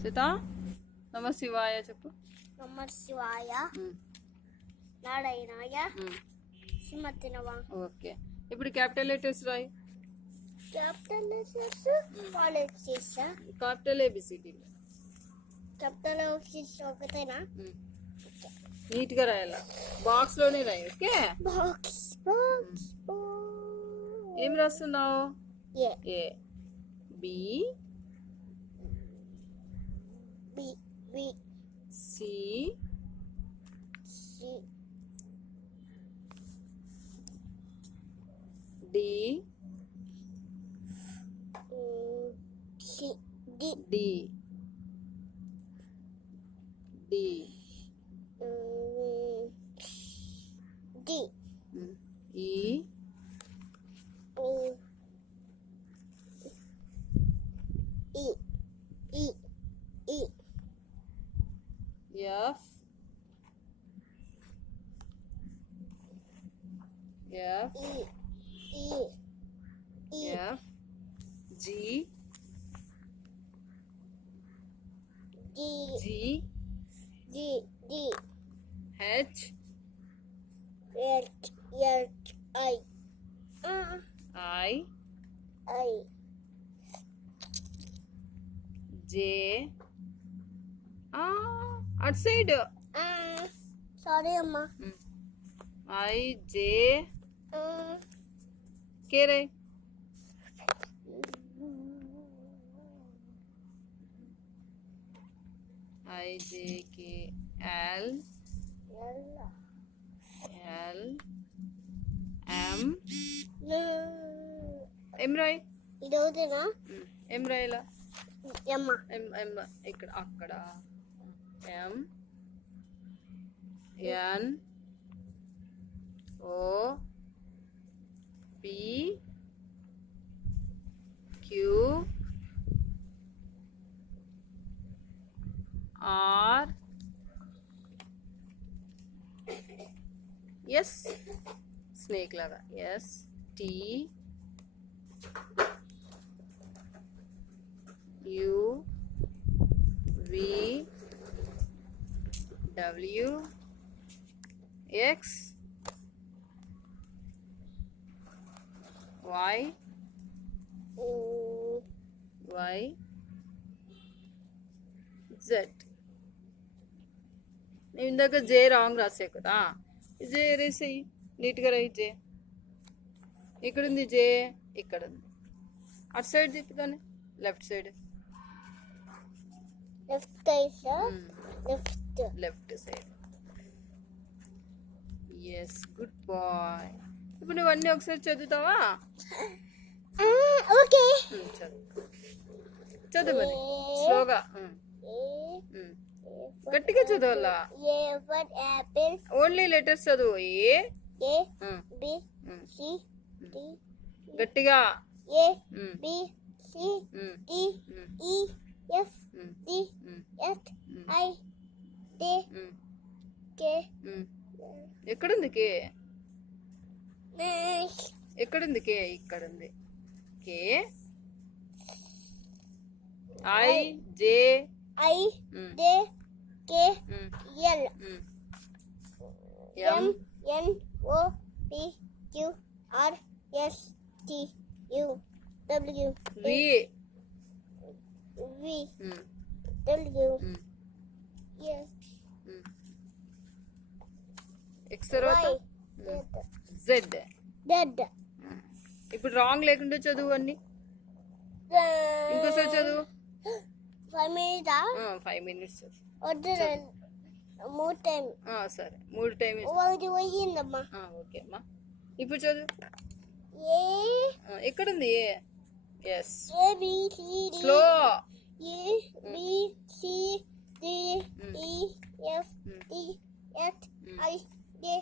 సీత నమ శివాయ చెప్పు. నమ శివాయ నారాయణాయ శ్రీమతి నమ. ఓకే, ఇప్పుడు క్యాపిటల్ లెటర్స్ రాయి. క్యాపిటల్ లెటర్స్ కాలేజ్ చేసా. Capital A B C D. క్యాపిటల్ ఒకటేనా? నీట్ గా రాయాలా, బాక్స్ లోనే రాయి. ఓకే, బాక్స్ ఏం రాస్తున్నావు? A B B B C C D C D D D D E E E E F F E E F G D G D D H L L I I I J అటు side sorry అమ్మా. I J K రై. I J K L L M M రాయ్. ఇది అవుతేనా? M రాయలా? అమ్మా M M ఇక్కడ అక్కడ M N O P Q R S snake లాగా S T U V W X Y Y Z. నేను ఇందాక జే రాంగ్ రాసే కదా, జే ఎరేసేయి, నీట్గా రాయి. జే ఇక్కడ ఉంది, జే ఇక్కడ ఉంది. అటు సైడ్ తిప్పుతానే, left side. Left side. Yes, good boy. ఇప్పుడు నువ్వు అన్నీ ఒకసారి చదువుతావా? ఓకే చదువు స్లోగా, గట్టిగా చదవాలా. ఓన్లీ లెటర్స్ చదువు. ఏ బి సి డి గట్టిగా. A B C D E F D H I D K. ఎక్కడుంది కే? ఎక్కడుంది కే? ఇక్కడ ఉంది K. I J I D K L M N O P Q R S T U W V V W S X తర్వాత Z. Dead. ఇప్పుడు wrong లేకుండా చదువు అన్ని. ఇంకోసారి చదువు. 5 minutes 5 minutes చదువు. వద్దు, మూడు టైం. సరే, 3 టైం. పోయిందమ్మా. ఓకే అమ్మా, ఇప్పుడు చదువు. ఏ ఎక్కడుంది? Yes, A B C D slow. A B C D E F D H I D